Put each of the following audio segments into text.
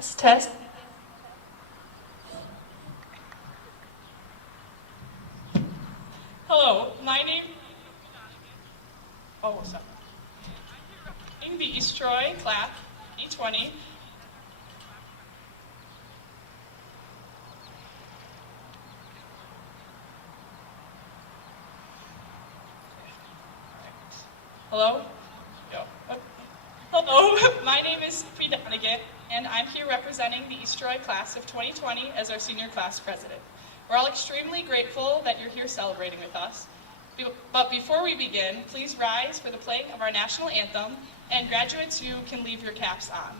Test. Hello, my name. Oh, sorry. I'm the East Troy class, E20. Hello? Yo. Hello, my name is Sophie Donegan, and I'm here representing the East Troy class of 2020 as our senior class president. We're all extremely grateful that you're here celebrating with us. But before we begin, please rise for the playing of our national anthem, and graduates, you can leave your caps on.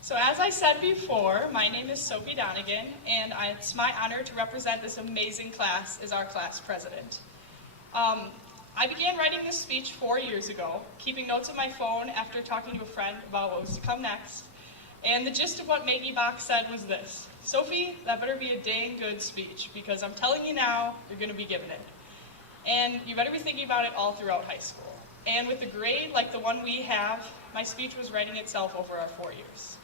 So as I said before, my name is Sophie Donegan, and it's my honor to represent this amazing class as our class president. I began writing this speech 4 years ago, keeping notes on my phone after talking to a friend about what was to come next. And the gist of what Maggie Bach said was this: Sophie, that better be a dang good speech, because I'm telling you now, you're going to be given it. And you better be thinking about it all throughout high school. And with a grade like the one we have, my speech was writing itself over our 4 years.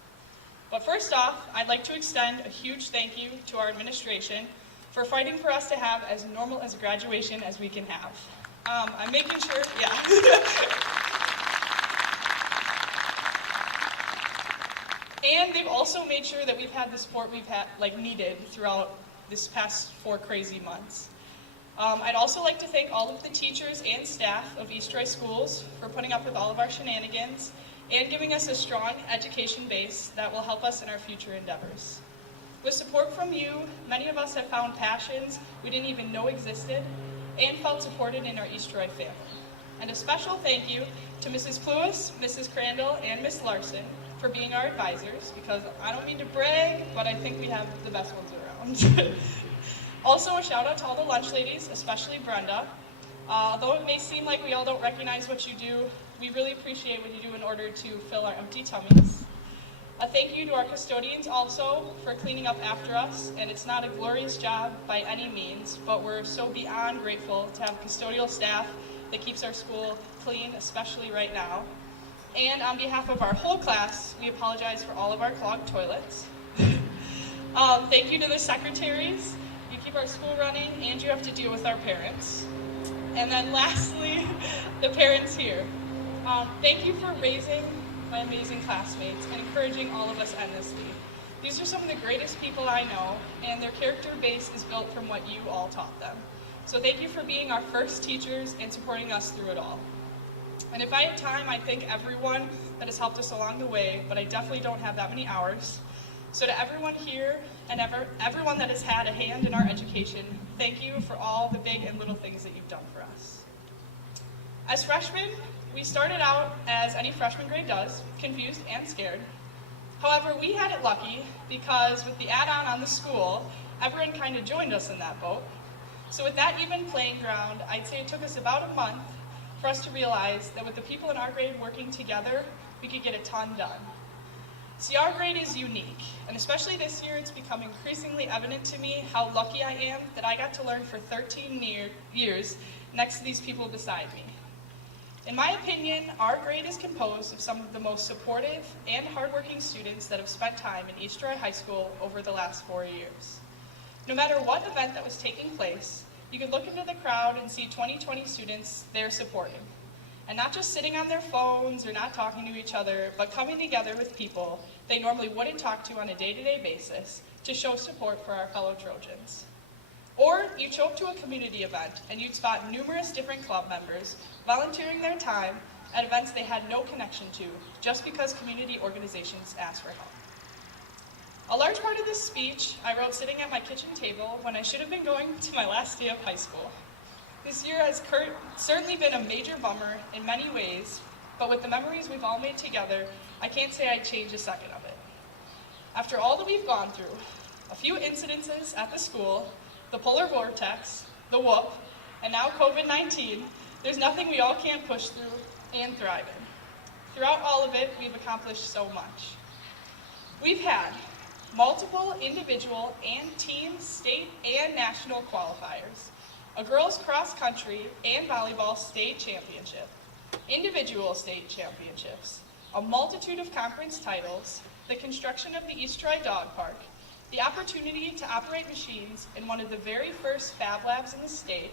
But first off, I'd like to extend a huge thank you to our administration for fighting for us to have as normal as a graduation as we can have. I'm making sure, yeah. And they've also made sure that we've had the support we've had, needed throughout this past 4 crazy months. I'd also like to thank all of the teachers and staff of East Troy Schools for putting up with all of our shenanigans and giving us a strong education base that will help us in our future endeavors. With support from you, many of us have found passions we didn't even know existed and felt supported in our East Troy family. And a special thank you to Mrs. Plewis, Mrs. Crandall, and Miss Larson for being our advisors, because I don't mean to brag, but I think we have the best ones around. Also, a shout out to all the lunch ladies, especially Brenda. Although it may seem like we all don't recognize what you do, we really appreciate what you do in order to fill our empty tummies. A thank you to our custodians also for cleaning up after us, and it's not a glorious job by any means, but we're so beyond grateful to have custodial staff that keeps our school clean, especially right now. And on behalf of our whole class, we apologize for all of our clogged toilets. Thank you to the secretaries. You keep our school running, and you have to deal with our parents. And then lastly, the parents here. Thank you for raising my amazing classmates and encouraging all of us endlessly. These are some of the greatest people I know, and their character base is built from what you all taught them. So thank you for being our first teachers and supporting us through it all. And if I had time, I'd thank everyone that has helped us along the way, but I definitely don't have that many hours. So to everyone here and everyone that has had a hand in our education, thank you for all the big and little things that you've done for us. As freshmen, we started out, as any freshman grade does, confused and scared. However, we had it lucky because with the add-on on the school, everyone kind of joined us in that boat. So with that even playing ground, I'd say it took us about a month for us to realize that with the people in our grade working together, we could get a ton done. See, our grade is unique, and especially this year, it's become increasingly evident to me how lucky I am that I got to learn for 13 years next to these people beside me. In my opinion, our grade is composed of some of the most supportive and hardworking students that have spent time in East Troy High School over the last 4 years. No matter what event that was taking place, you could look into the crowd and see 2020 students there supporting. And not just sitting on their phones or not talking to each other, but coming together with people they normally wouldn't talk to on a day-to-day basis to show support for our fellow Trojans. Or you'd show up to a community event and you'd spot numerous different club members volunteering their time at events they had no connection to just because community organizations asked for help. A large part of this speech I wrote sitting at my kitchen table when I should have been going to my last day of high school. This year has certainly been a major bummer in many ways, but with the memories we've all made together, I can't say I'd change a second of it. After all that we've gone through, a few incidences at the school, the polar vortex, the whoop, and now COVID-19, there's nothing we all can't push through and thrive in. Throughout all of it, we've accomplished so much. We've had multiple individual and team, state, and national qualifiers, a girls cross-country and volleyball state championship, individual state championships, a multitude of conference titles, the construction of the East Troy Dog Park, the opportunity to operate machines in one of the very first Fab Labs in the state,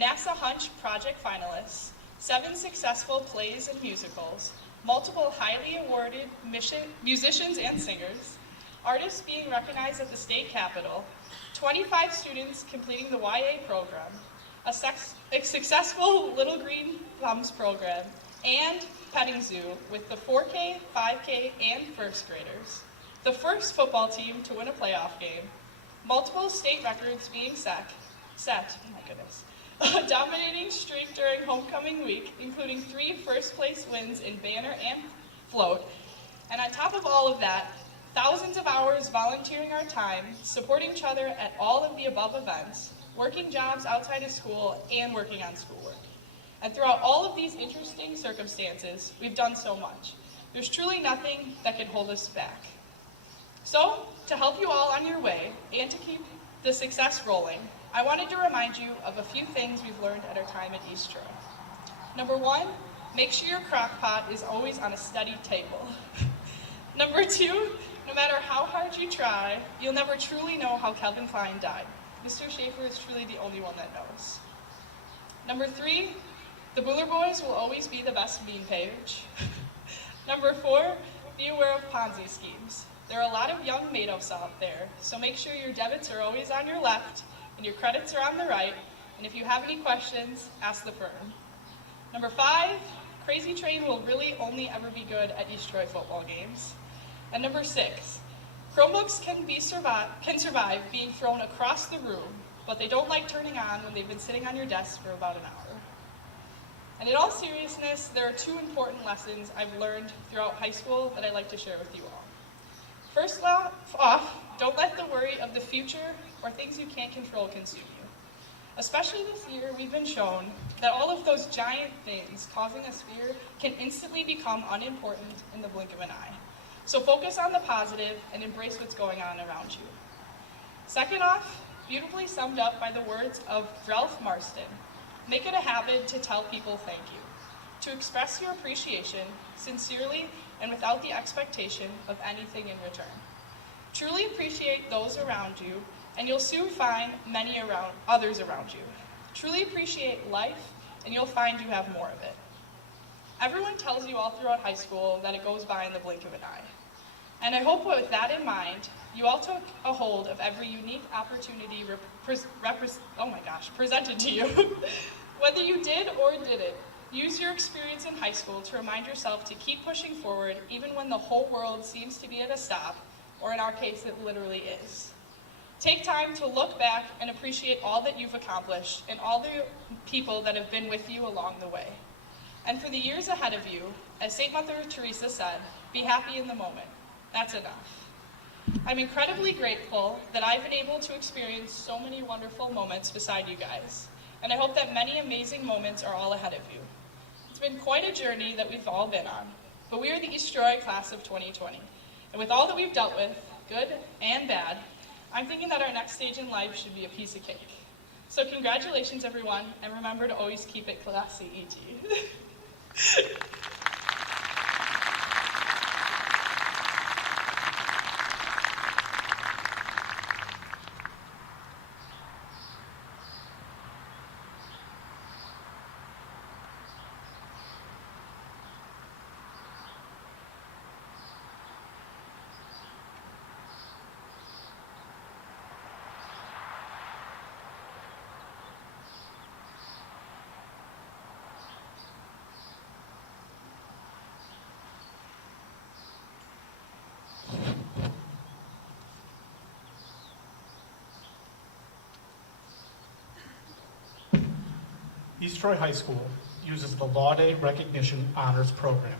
NASA Hunch project finalists, 7 successful plays and musicals, multiple highly awarded musicians and singers, artists being recognized at the state capitol, 25 students completing the YA program, a successful Little Green Thumbs program, and petting zoo with the 4K, 5K, and first graders, the first football team to win a playoff game, multiple state records being set, oh my goodness, a dominating streak during homecoming week, including 3 first-place wins in banner and float, and on top of all of that, thousands of hours volunteering our time, supporting each other at all of the above events, working jobs outside of school, and working on schoolwork. And throughout all of these interesting circumstances, we've done so much. There's truly nothing that can hold us back. So, to help you all on your way, and to keep the success rolling, I wanted to remind you of a few things we've learned at our time at East Troy. Number 1, make sure your crock pot is always on a steady table. Number 2, no matter how hard you try, you'll never truly know how Calvin Klein died. Mr. Schaefer is truly the only one that knows. Number 3, the Buller Boys will always be the best meme page. Number 4, be aware of Ponzi schemes. There are a lot of young Madoffs out there, so make sure your debits are always on your left and your credits are on the right, and if you have any questions, ask the firm. Number 5, Crazy Train will really only ever be good at East Troy football games. And number 6, Chromebooks can survive being thrown across the room, but they don't like turning on when they've been sitting on your desk for about an hour. And in all seriousness, there are 2 important lessons I've learned throughout high school that I'd like to share with you all. First off, don't let the worry of the future or things you can't control consume you. Especially this year, we've been shown that all of those giant things causing us fear can instantly become unimportant in the blink of an eye. So focus on the positive and embrace what's going on around you. Second off, beautifully summed up by the words of Ralph Marston, make it a habit to tell people thank you, to express your appreciation sincerely and without the expectation of anything in return. Truly appreciate those around you, and you'll soon find many others around you. Truly appreciate life, and you'll find you have more of it. Everyone tells you all throughout high school that it goes by in the blink of an eye. And I hope with that in mind, you all took a hold of every unique opportunity presented to you. Whether you did or didn't, use your experience in high school to remind yourself to keep pushing forward even when the whole world seems to be at a stop, or in our case, it literally is. Take time to look back and appreciate all that you've accomplished and all the people that have been with you along the way. And for the years ahead of you, as St. Mother Teresa said, be happy in the moment. That's enough. I'm incredibly grateful that I've been able to experience so many wonderful moments beside you guys, and I hope that many amazing moments are all ahead of you. It's been quite a journey that we've all been on, but we are the East Troy class of 2020, And with all that we've dealt with, good and bad, I'm thinking that our next stage in life should be a piece of cake. So congratulations, everyone, and remember to always keep it classy, ET. East Troy High School uses the Law Day Recognition Honors Program.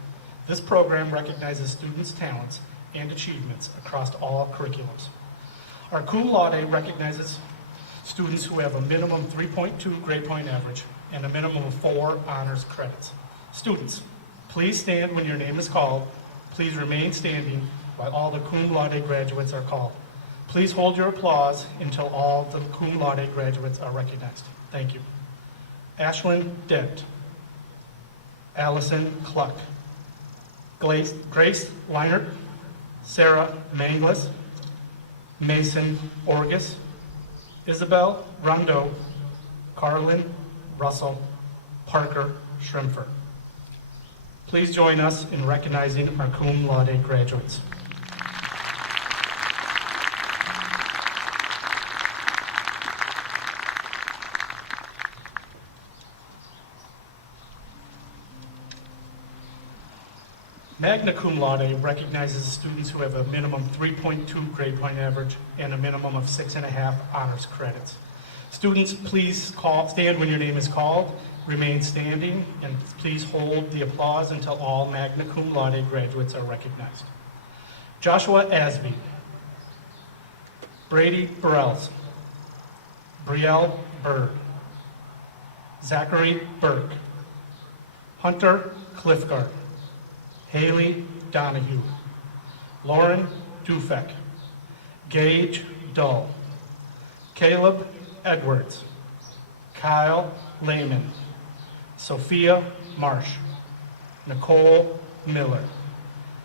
This program recognizes students' talents and achievements across all curriculums. Our Cum Laude recognizes students who have a minimum 3.2 grade point average and a minimum of 4 honors credits. Students, please stand when your name is called. Please remain standing while all the Cum Laude graduates are called. Please hold your applause until all the Cum Laude graduates are recognized. Thank you. Ashlyn Dent, Allison Cluck, Grace Leinert, Sarah Manglis, Mason Orgus, Isabel Rondeau, Carlin Russell, Parker Schrimfer. Please join us in recognizing our Cum Laude graduates. Magna Cum Laude recognizes students who have a minimum 3.2 grade point average and a minimum of 6.5 honors credits. Students, please stand when your name is called, remain standing, and please hold the applause until all Magna Cum Laude graduates are recognized. Joshua Asby, Brady Burrells, Brielle Bird, Zachary Burke, Hunter Cliffgard, Haley Donahue, Lauren Dufek, Gage Dull, Caleb Edwards, Kyle Lehman, Sophia Marsh, Nicole Miller,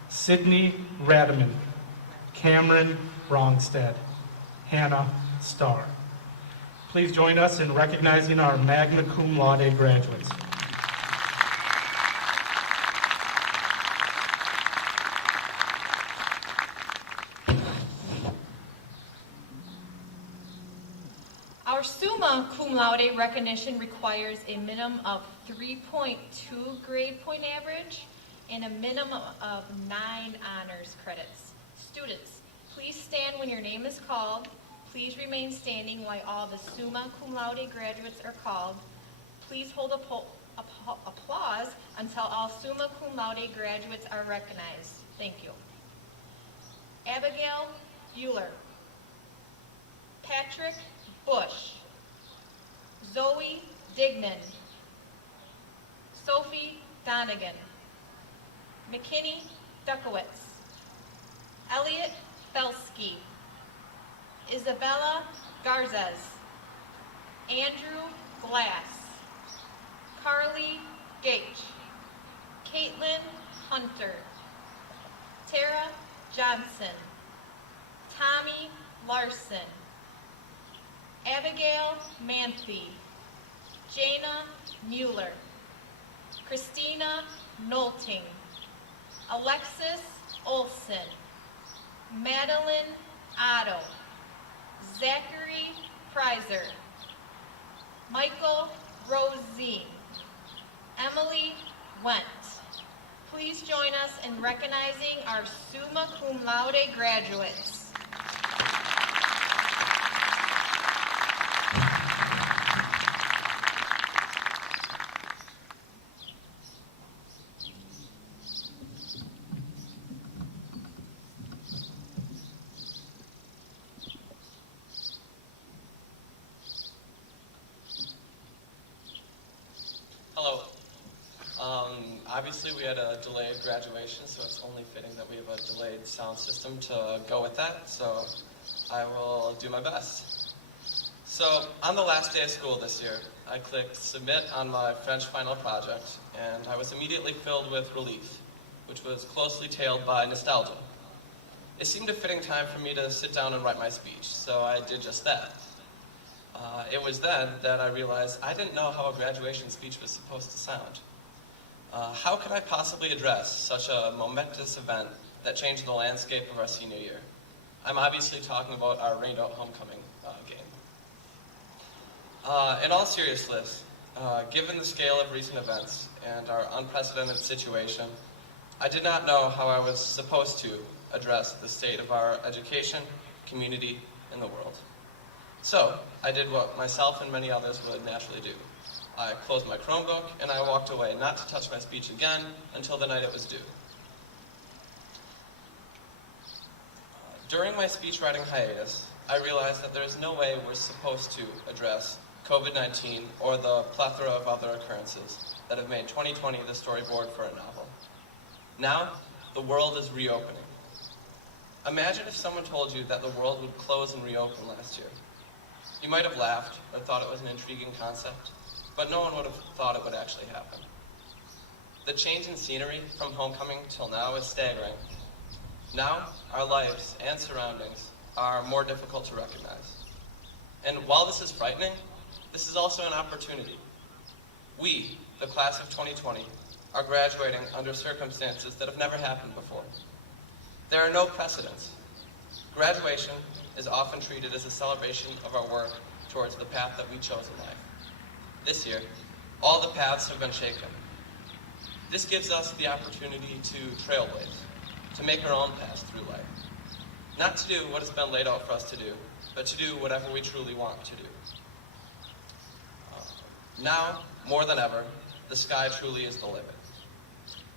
Sydney Radaman, Cameron Rongstead, Hannah Starr. Please join us in recognizing our Magna Cum Laude graduates. Our Summa Cum Laude recognition requires a minimum of 3.2 grade point average and a minimum of 9 honors credits. Students, please stand when your name is called. Please remain standing while all the Summa Cum Laude graduates are called. Please hold applause until all Summa Cum Laude graduates are recognized. Thank you. Abigail Euler, Patrick Bush, Zoe Dignan, Sophie Donegan, McKinney Duckowitz, Elliot Belsky, Isabella Garzes, Andrew Glass, Carly Gage, Caitlin Hunter, Tara Johnson, Tommy Larson, Abigail Manthe, Jana Mueller, Christina Nolting, Alexis Olson, Madeline Otto, Zachary Preiser, Michael Rosine, Emily Went. Please join us in recognizing our Summa Cum Laude graduates. Hello. Obviously, we had a delayed graduation, so it's only fitting that we have a delayed sound system to go with that, so I will do my best. So, on the last day of school this year, I clicked submit on my French final project, and I was immediately filled with relief, which was closely tailed by nostalgia. It seemed a fitting time for me to sit down and write my speech, so I did just that. It was then that I realized I didn't know how a graduation speech was supposed to sound. How could I possibly address such a momentous event that changed the landscape of our senior year? I'm obviously talking about our rained-out homecoming game. In all seriousness, given the scale of recent events and our unprecedented situation, I did not know how I was supposed to address the state of our education, community, and the world. So, I did what myself and many others would naturally do. I closed my Chromebook and I walked away, not to touch my speech again until the night it was due. During my speech writing hiatus, I realized that there is no way we're supposed to address COVID-19 or the plethora of other occurrences that have made 2020 the storyboard for a novel. Now, the world is reopening. Imagine if someone told you that the world would close and reopen last year. You might have laughed or thought it was an intriguing concept, but no one would have thought it would actually happen. The change in scenery from homecoming till now is staggering. Now, our lives and surroundings are more difficult to recognize. And while this is frightening, this is also an opportunity. We, the class of 2020, are graduating under circumstances that have never happened before. There are no precedents. Graduation is often treated as a celebration of our work towards the path that we chose in life. This year, all the paths have been shaken. This gives us the opportunity to trailblaze, to make our own paths through life. Not to do what has been laid out for us to do, but to do whatever we truly want to do. Now, more than ever, the sky truly is the limit.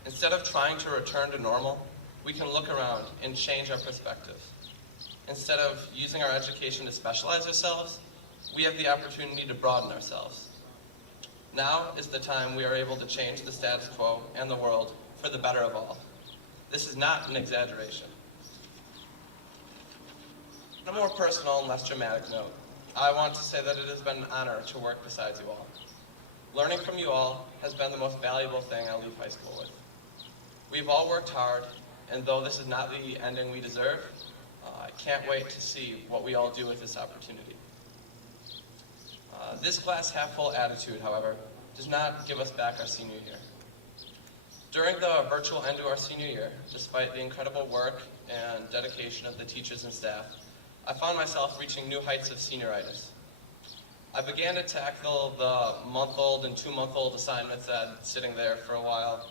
Instead of trying to return to normal, we can look around and change our perspective. Instead of using our education to specialize ourselves, we have the opportunity to broaden ourselves. Now is the time we are able to change the status quo and the world for the better of all. This is not an exaggeration. On a more personal and less dramatic note, I want to say that it has been an honor to work beside you all. Learning from you all has been the most valuable thing I leave high school with. We've all worked hard, and though this is not the ending we deserve, I can't wait to see what we all do with this opportunity. This glass half full attitude, however, does not give us back our senior year. During the virtual end to our senior year, despite the incredible work and dedication of the teachers and staff, I found myself reaching new heights of senioritis. I began to tackle the month-old and two-month-old assignments that had been sitting there for a while,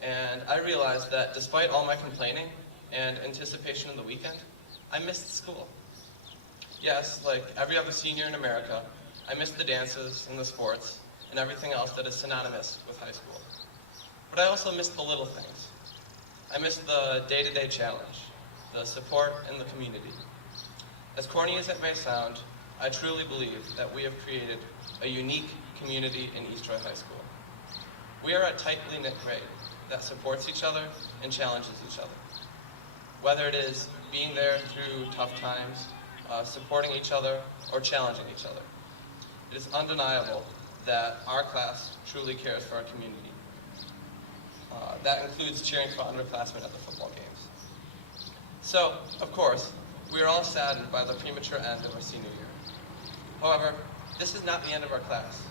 and I realized that despite all my complaining and anticipation of the weekend, I missed school. Yes, like every other senior in America, I missed the dances and the sports and everything else that is synonymous with high school. But I also missed the little things. I missed the day-to-day challenge, the support, and the community. As corny as it may sound, I truly believe that we have created a unique community in East Troy High School. We are a tightly knit grade that supports each other and challenges each other. Whether it is being there through tough times, supporting each other, or challenging each other. It is undeniable that our class truly cares for our community. That includes cheering for underclassmen at the football games. So, of course, we are all saddened by the premature end of our senior year. However, this is not the end of our class.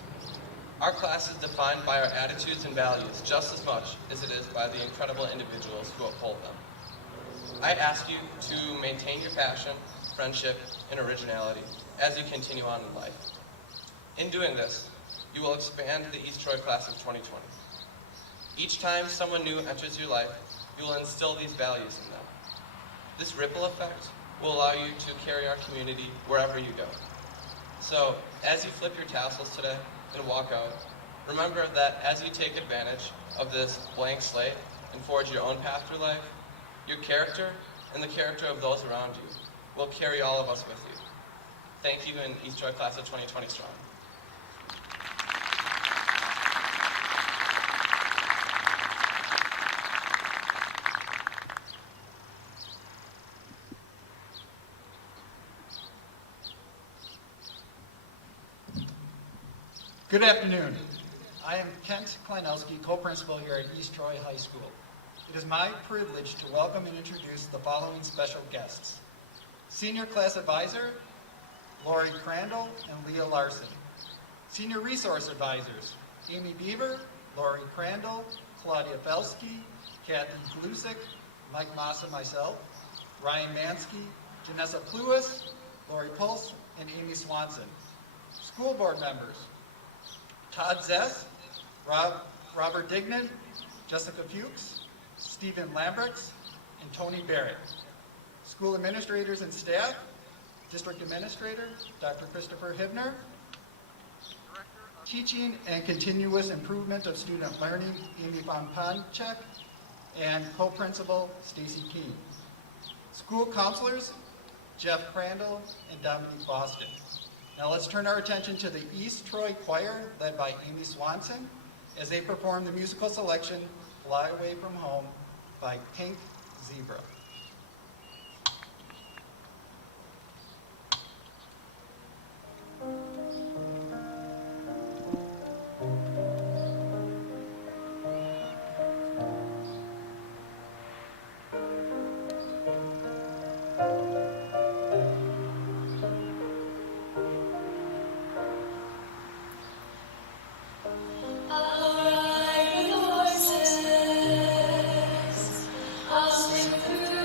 Our class is defined by our attitudes and values just as much as it is by the incredible individuals who uphold them. I ask you to maintain your passion, friendship, and originality as you continue on in life. In doing this, you will expand the East Troy class of 2020. Each time someone new enters your life, you will instill these values in them. This ripple effect will allow you to carry our community wherever you go. So, as you flip your tassels today and walk out, remember that as you take advantage of this blank slate and forge your own path through life, your character and the character of those around you will carry all of us with you. Thank you, and East Troy class of 2020 strong. Good afternoon. I am Kent Kleinowski, co-principal here at East Troy High School. It is my privilege to welcome and introduce the following special guests. Senior Class Advisor, Lori Crandall and Leah Larson. Senior Resource Advisors, Amy Beaver, Lori Crandall, Claudia Felsky, Kathy Glusik, Mike Moss and myself, Ryan Mansky, Janessa Pluis, Lori Pulse, and Amy Swanson. School board members, Todd Zess, Robert Dignan, Jessica Fuchs, Stephen Lambrix, and Tony Barrett. School administrators and staff, District Administrator, Dr. Christopher Hibner. Teaching and Continuous Improvement of Student Learning, Amy von Ponchek, and co-principal, Stacy Keene. School counselors, Jeff Crandall and Dominique Boston. Now let's turn our attention to the East Troy Choir, led by Amy Swanson, as they perform the musical selection, Fly Away from Home, by Pink Zebra. I'll ride with the horses, I'll swing through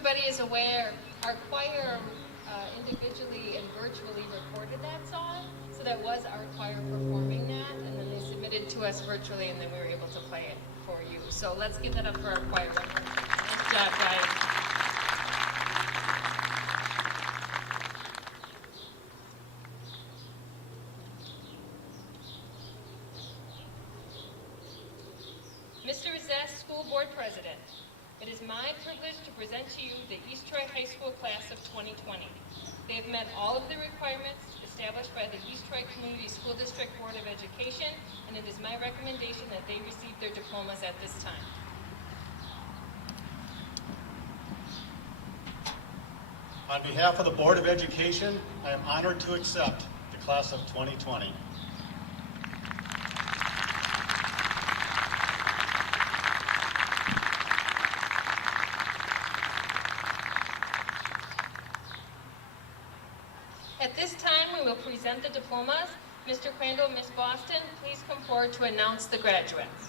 everybody is aware, our choir individually and virtually recorded that song. So that was our choir performing that, and then they submitted to us virtually, and then we were able to play it for you. So let's give that up for our choir member. Nice job, guys. Mr. Zest, School Board President, it is my privilege to present to you the East Troy High School class of 2020. They have met all of the requirements established by the East Troy Community School District Board of Education, and it is my recommendation that they receive their diplomas at this time. On behalf of the Board of Education, I am honored to accept the class of 2020. At this time, we will present the diplomas. Mr. Crandall, Ms. Boston, please come forward to announce the graduates.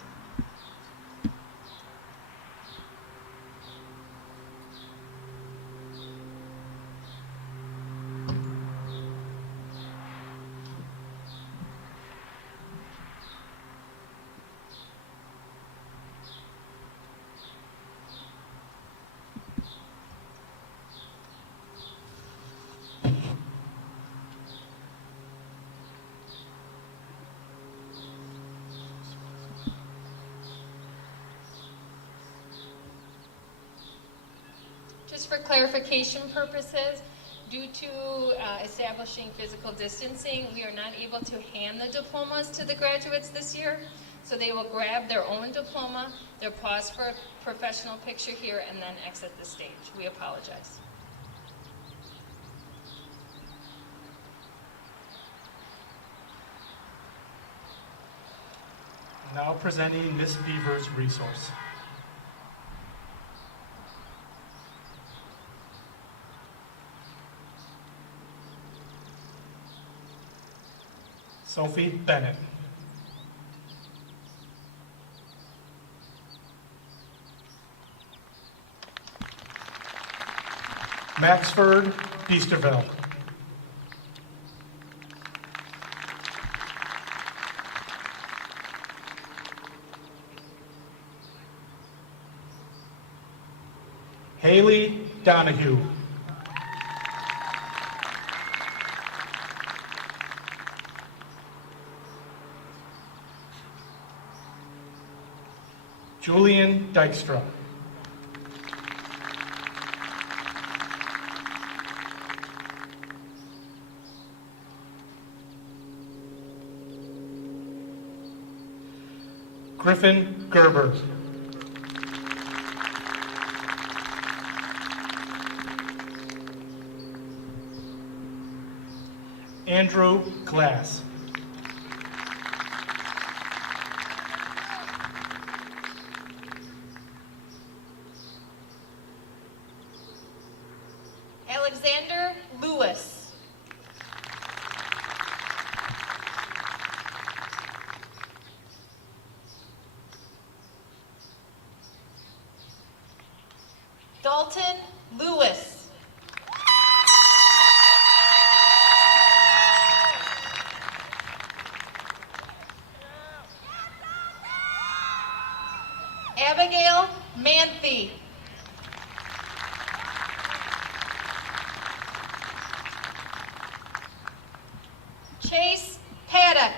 Just for clarification purposes, due to establishing physical distancing, we are not able to hand the diplomas to the graduates this year. So they will grab their own diploma, they'll pause for a professional picture here, and then exit the stage. We apologize. Now presenting Miss Beaver's resource. Sophie Bennett. Maxford Beesterville. Haley Donahue. Julian Dykstra. Griffin Gerber. Andrew Glass. Alexander Lewis. Dalton Lewis. Abigail Manthe. Chase Paddock.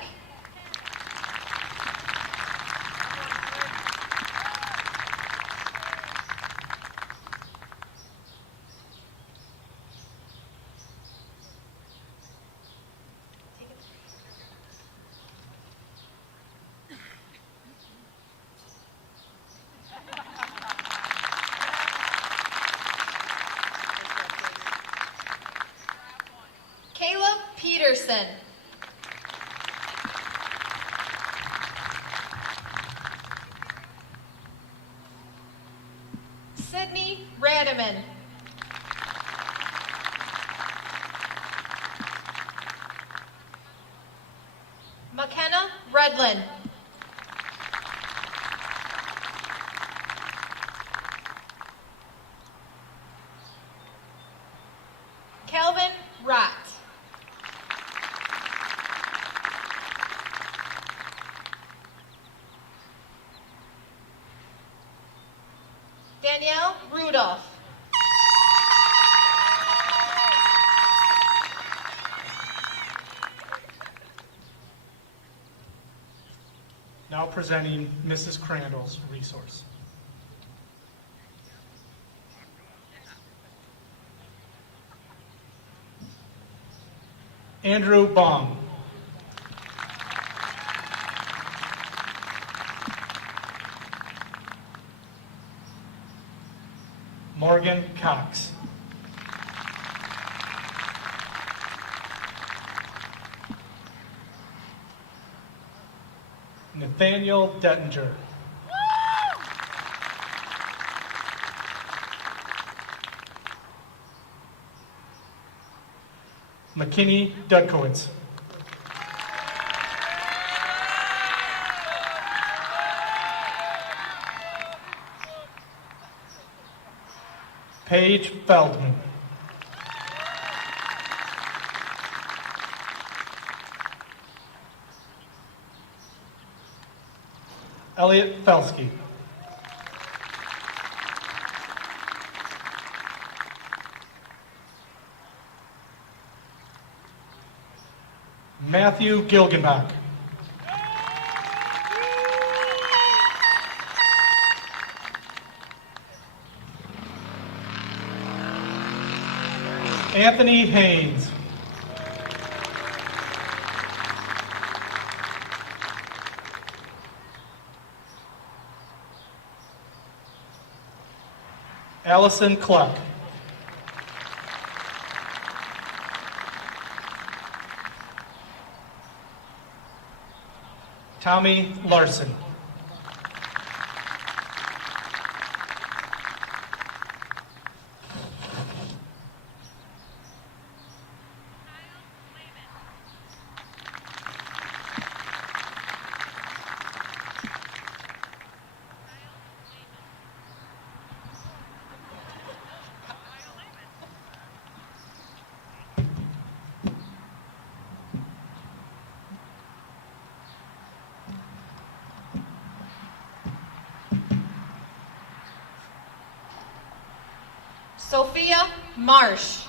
Caleb Peterson. Sydney Radaman. McKenna Redlin. Danielle Rudolph. Now presenting Mrs. Crandall's resource. Andrew Bong. Morgan Cox. Nathaniel Dettinger. McKinney Dudkowitz. Paige Feldman. Elliot Felsky. Matthew Gilgenbach. Anthony Haynes. Allison Cluck. Tommy Larson. Sophia Marsh.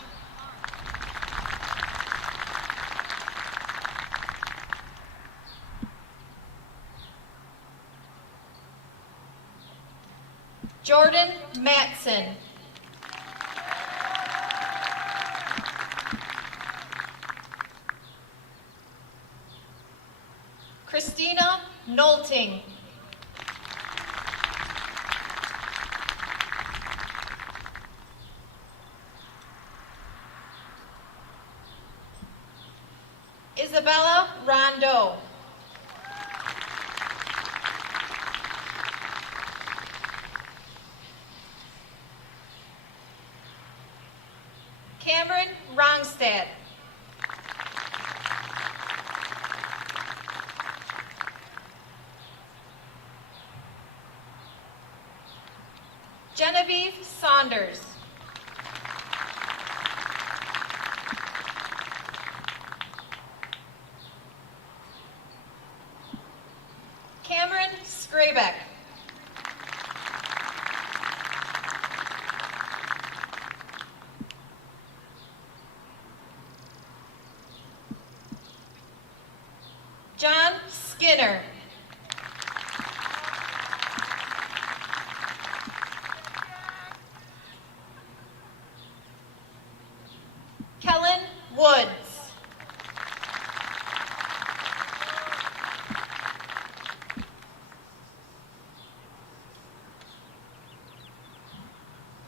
Jordan Matson. Christina Nolting. Isabella Rondo. Cameron Rongstad. Genevieve Saunders. Cameron Skraybeck. John Skinner. Kellen Woods.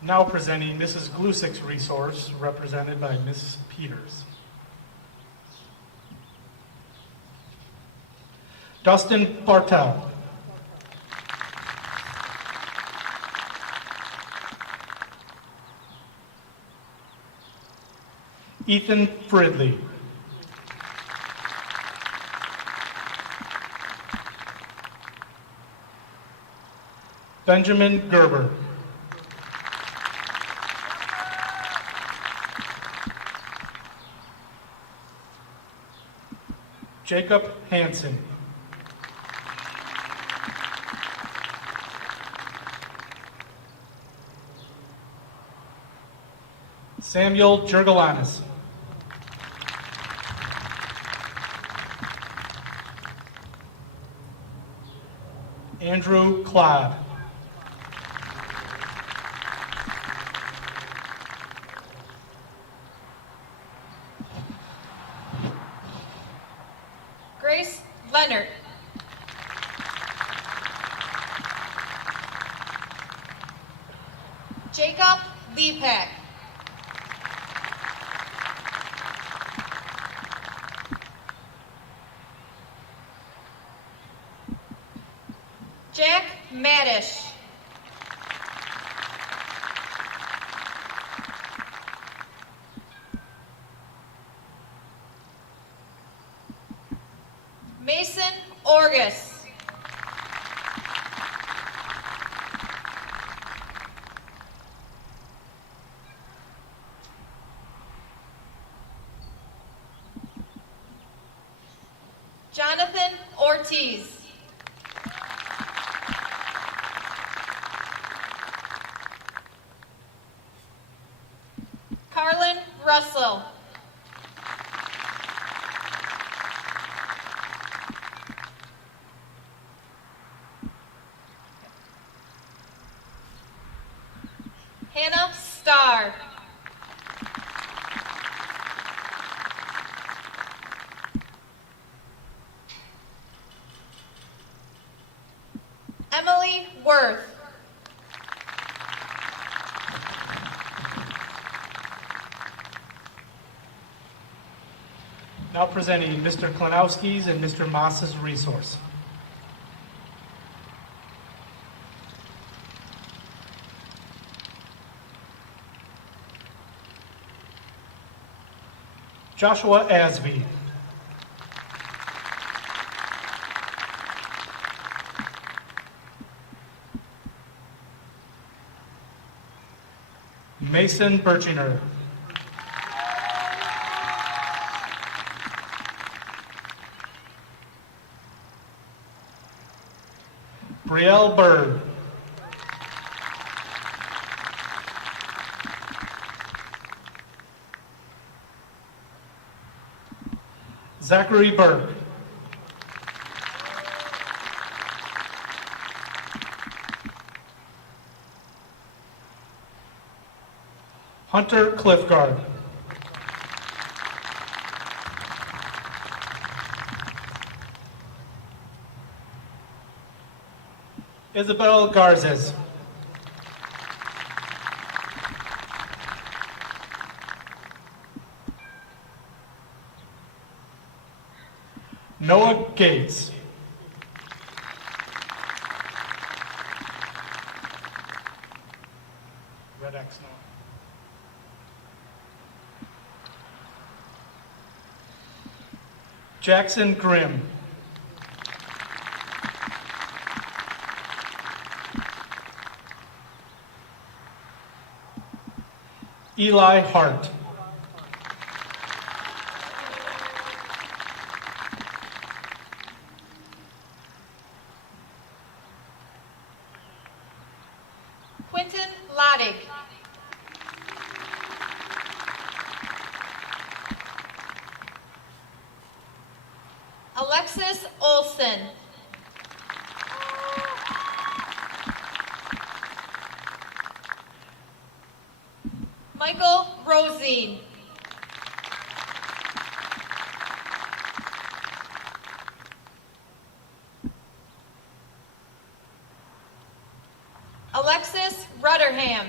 Now presenting Mrs. Glusick's resource, represented by Mrs. Peters. Dustin Bartel. Ethan Fridley. Benjamin Gerber. Jacob Hansen. Samuel Jurgalanis. Andrew Clodd. Grace Leonard. Jacob Lepak. Jack Maddish. Mason Orgus. Jonathan Ortiz. Carlin Russell. Hannah Starr. Emily Worth. Now presenting Mr. Klanowski's and Mr. Moss's resource. Joshua Asby. Mason Birchinger. Brielle Bird. Zachary Burke. Hunter Cliffgard. Isabel Garzes. Noah Gates. Red X now. Jackson Grimm. Eli Hart. Quentin Lottig. Alexis Olson. Michael Rosine. Alexis Rutterham.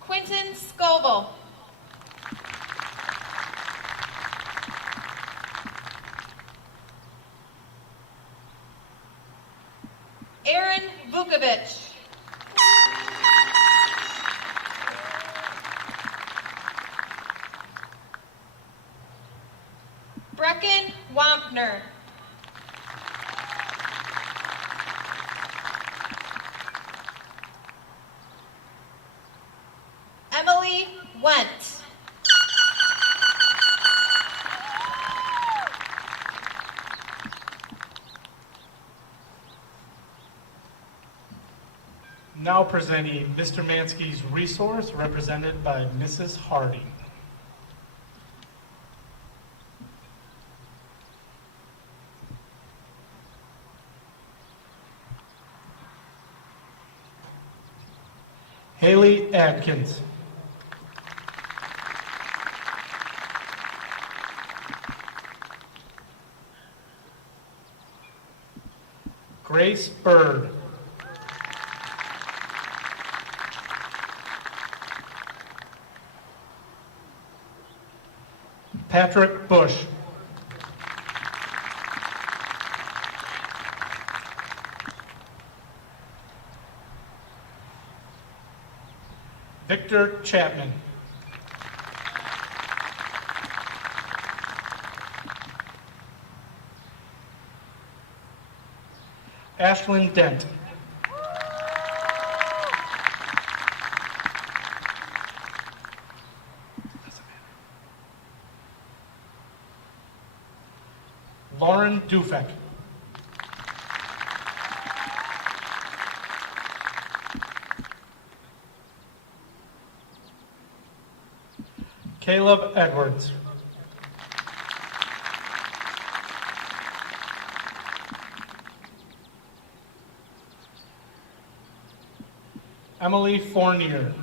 Quentin Scoville. Aaron Vukovic. Brecken Wampner. Emily Went. Now presenting Mr. Mansky's resource, represented by Mrs. Harding. Haley Adkins. Grace Bird. Patrick Bush. Victor Chapman. Ashlyn Dent. Lauren Dufek. Caleb Edwards. Emily Fournier.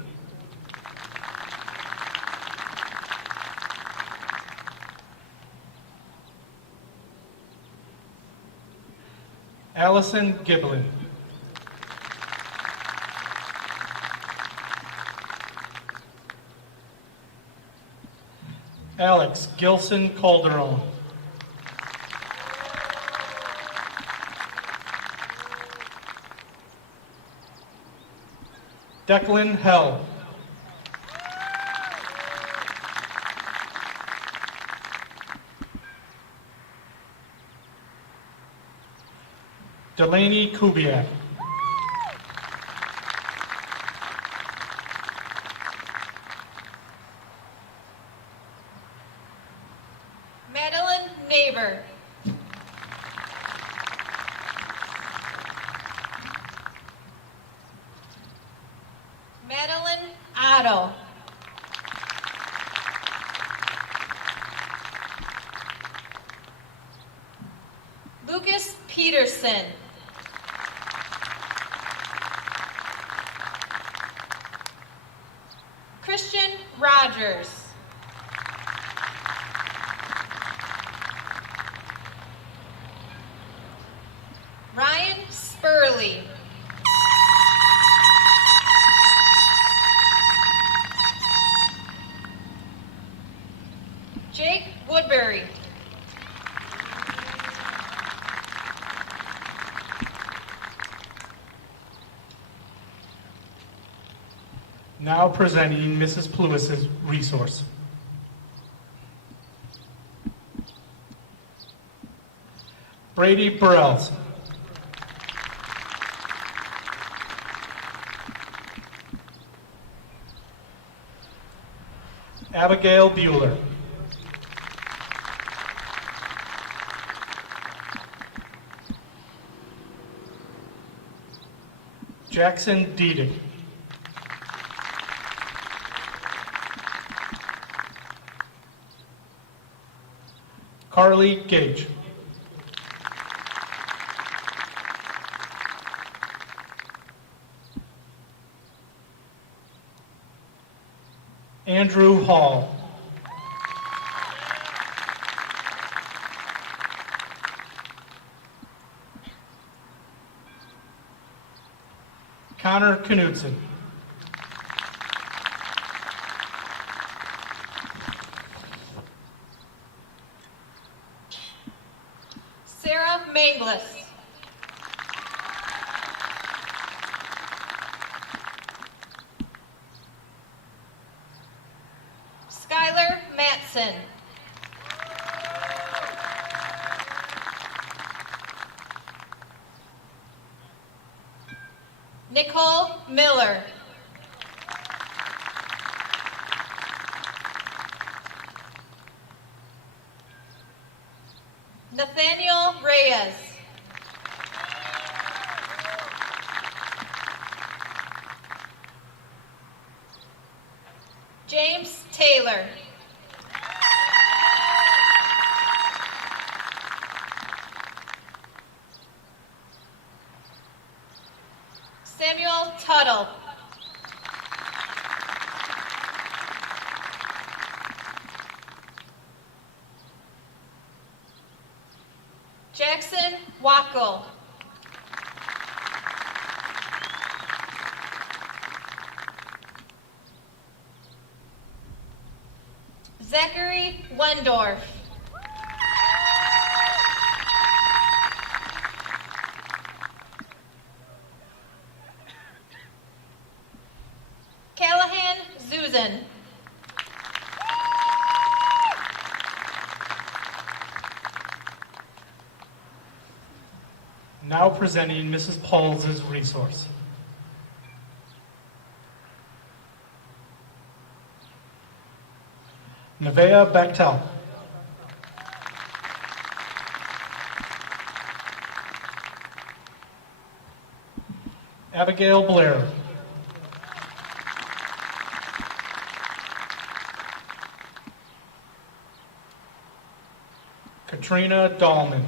Allison Giblin. Alex Gilson Calderon. Declan Hell. Delaney Kubiak. Madeline Neighbor. Madeline Otto. Lucas Peterson. Christian Rogers. Ryan Spurley. Jake Woodbury. Now presenting Mrs. Pluis's resource. Brady Burrells. Abigail Bueller. Jackson Diedick. Carly Gage. Andrew Hall. Connor Knudsen. Sarah Manglis. Skylar Matson. Nicole Miller. Nathaniel Reyes. Tuttle. Jackson Wackel. Zachary Wendorf. Callahan Zuzan. Now presenting Mrs. Pauls' resource. Nevaeh Bechtel. Abigail Blair. Katrina Dahlman.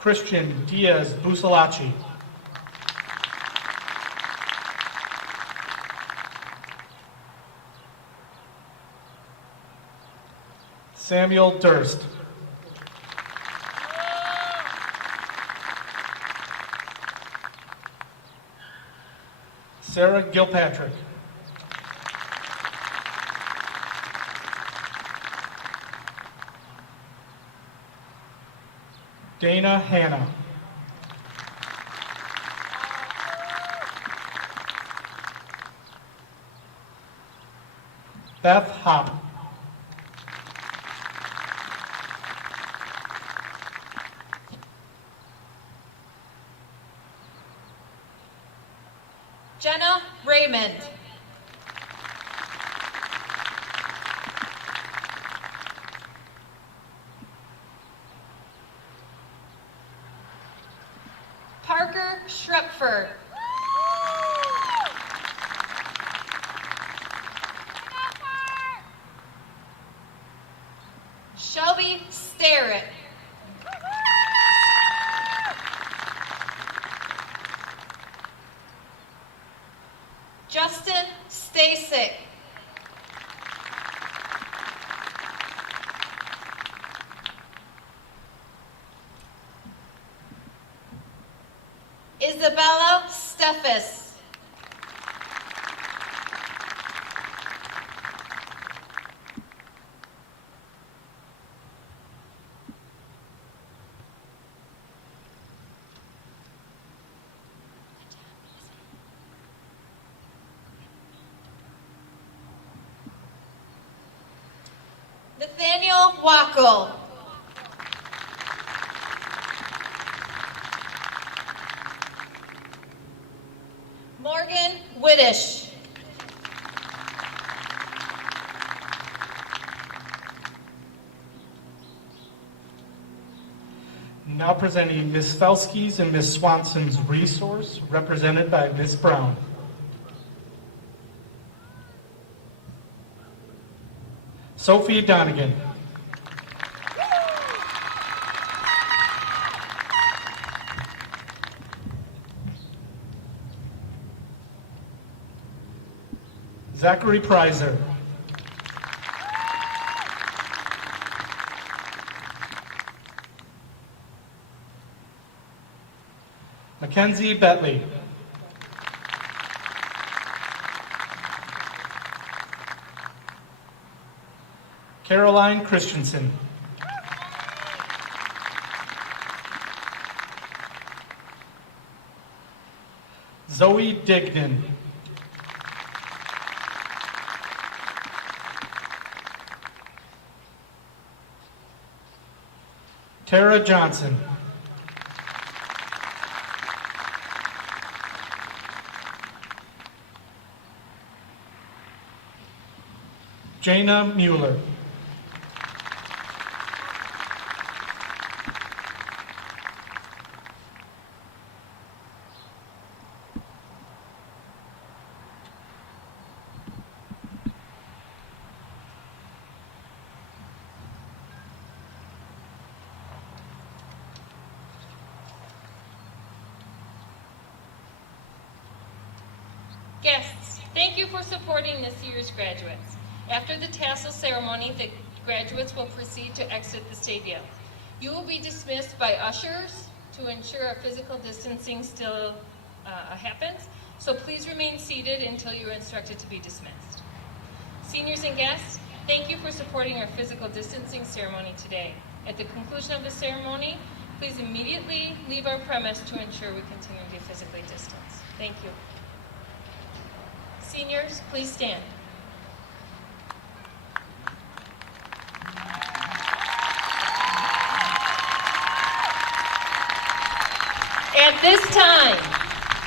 Christian Diaz Busalachi. Samuel Durst. Sarah Gilpatrick. Dana Hanna. Beth Hopp. Jenna Raymond. Parker Shrepford. Shelby Starrett. Justin Stasick. Isabella Steffes. Nathaniel Wackel. Morgan Whittish. Now presenting Ms. Felske's and Ms. Swanson's resource, represented by Ms. Brown. Sophie Donegan. Zachary Prizer. Mackenzie Bentley. Caroline Christensen. Zoe Digdon. Tara Johnson. Jana Mueller. Guests, thank you for supporting this year's graduates. After the tassel ceremony, the graduates will proceed to exit the stadium. You will be dismissed by ushers to ensure our physical distancing still happens, so please remain seated until you are instructed to be dismissed. Seniors and guests, thank you for supporting our physical distancing ceremony today. At the conclusion of the ceremony, please immediately leave our premise to ensure we continue to be physically distanced. Thank you. Seniors, please stand. At this time,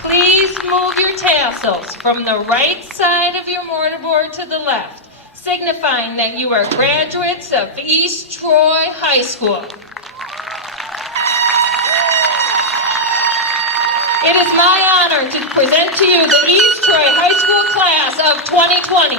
please move your tassels from the right side of your mortarboard to the left, signifying that you are graduates of East Troy High School. It is my honor to present to you the East Troy High School class of 2020.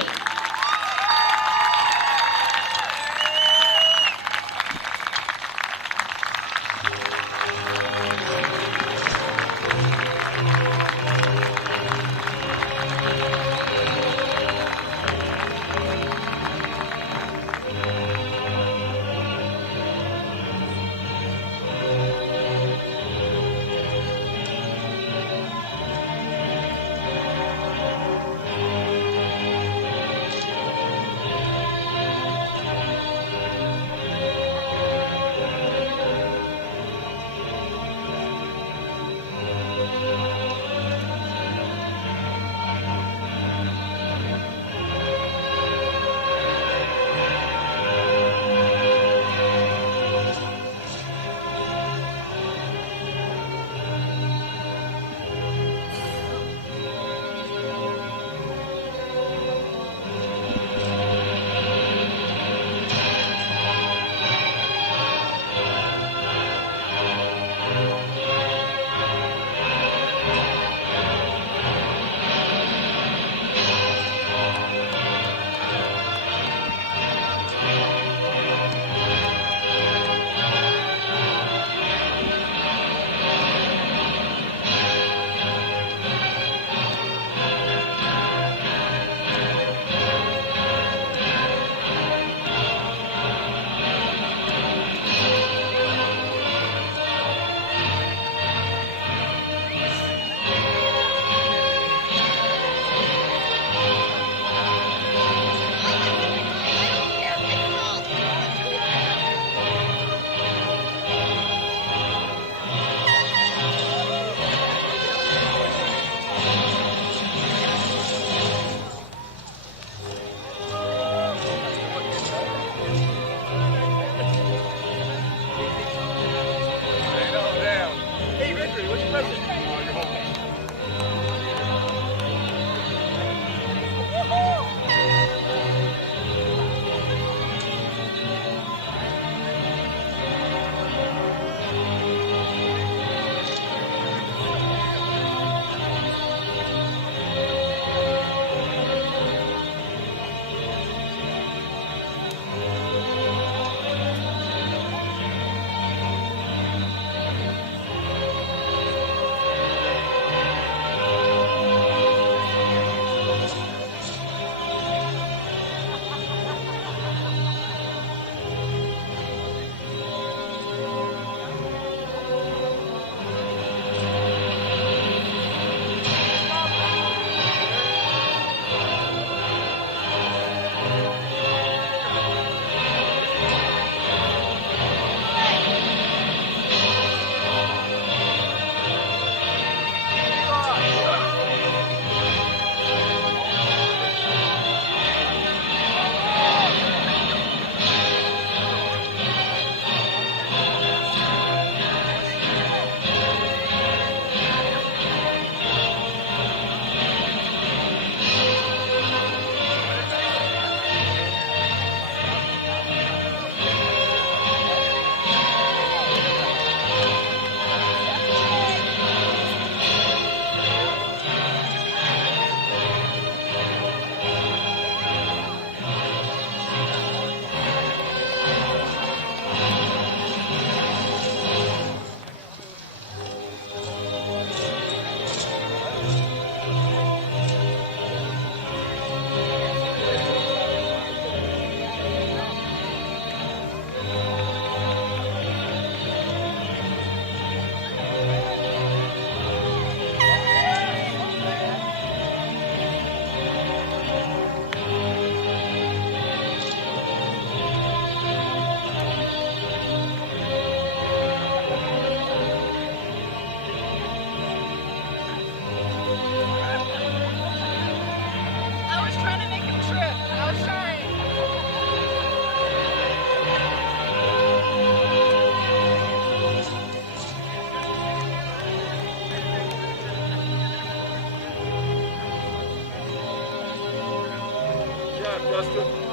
Justin.